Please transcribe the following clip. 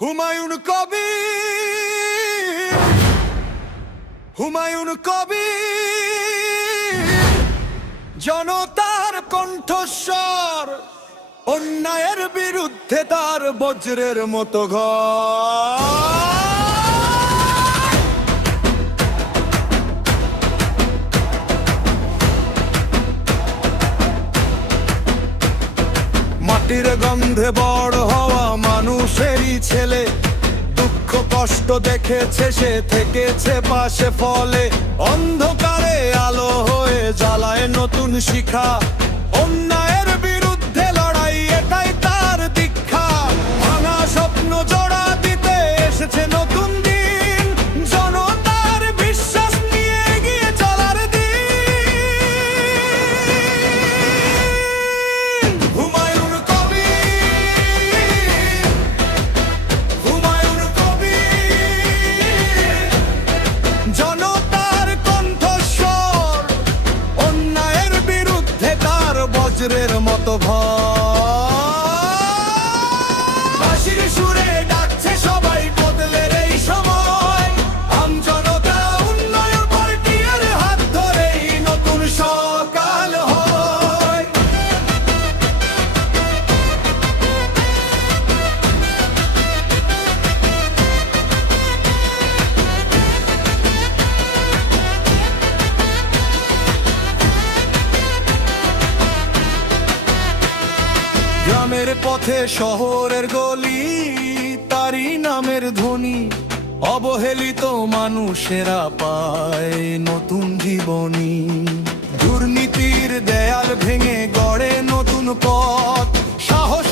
হুমায়ুন কবির, হুমায়ুন কবির, জনতার কণ্ঠস্বর, অন্যায়ের বিরুদ্ধে তার বজ্রের মতো ঘর। মাটির গন্ধে বড় হওয়া মানুষেরই ছেলে, দুঃখ কষ্ট দেখেছে সে, থেকেছে পাশে ফলে। অন্ধকারে আলো হয়ে জ্বালায় নতুন শিখা, অন্যায়ের বিরুদ্ধে লড়াই এটাই তার দীক্ষা। ভাঙা স্বপ্ন জোড়া দিতে এসেছে নতুন দিন, জনতার বিশ্বাস নিয়ে এগিয়ে চলার দিন। হুমায়ুন কবির, হুমায়ুন কবির, জনতার কণ্ঠস্বর, অন্যায়ের বিরুদ্ধে তার বজ্রের মতো বাঁশির সুরে ডাকছে সবাই বদলের এই সময়। আমজনতা উন্নয়ন পার্টির হাত ধরেই নতুন সকাল হয়। গ্রামের পথে শহরের গলি, তারই নামের ধ্বনি। অবহেলিত মানুষেরা পায় নতুন জীবনী। দুর্নীতির দেয়াল ভেঙে গড়ে নতুন পথ, সাহস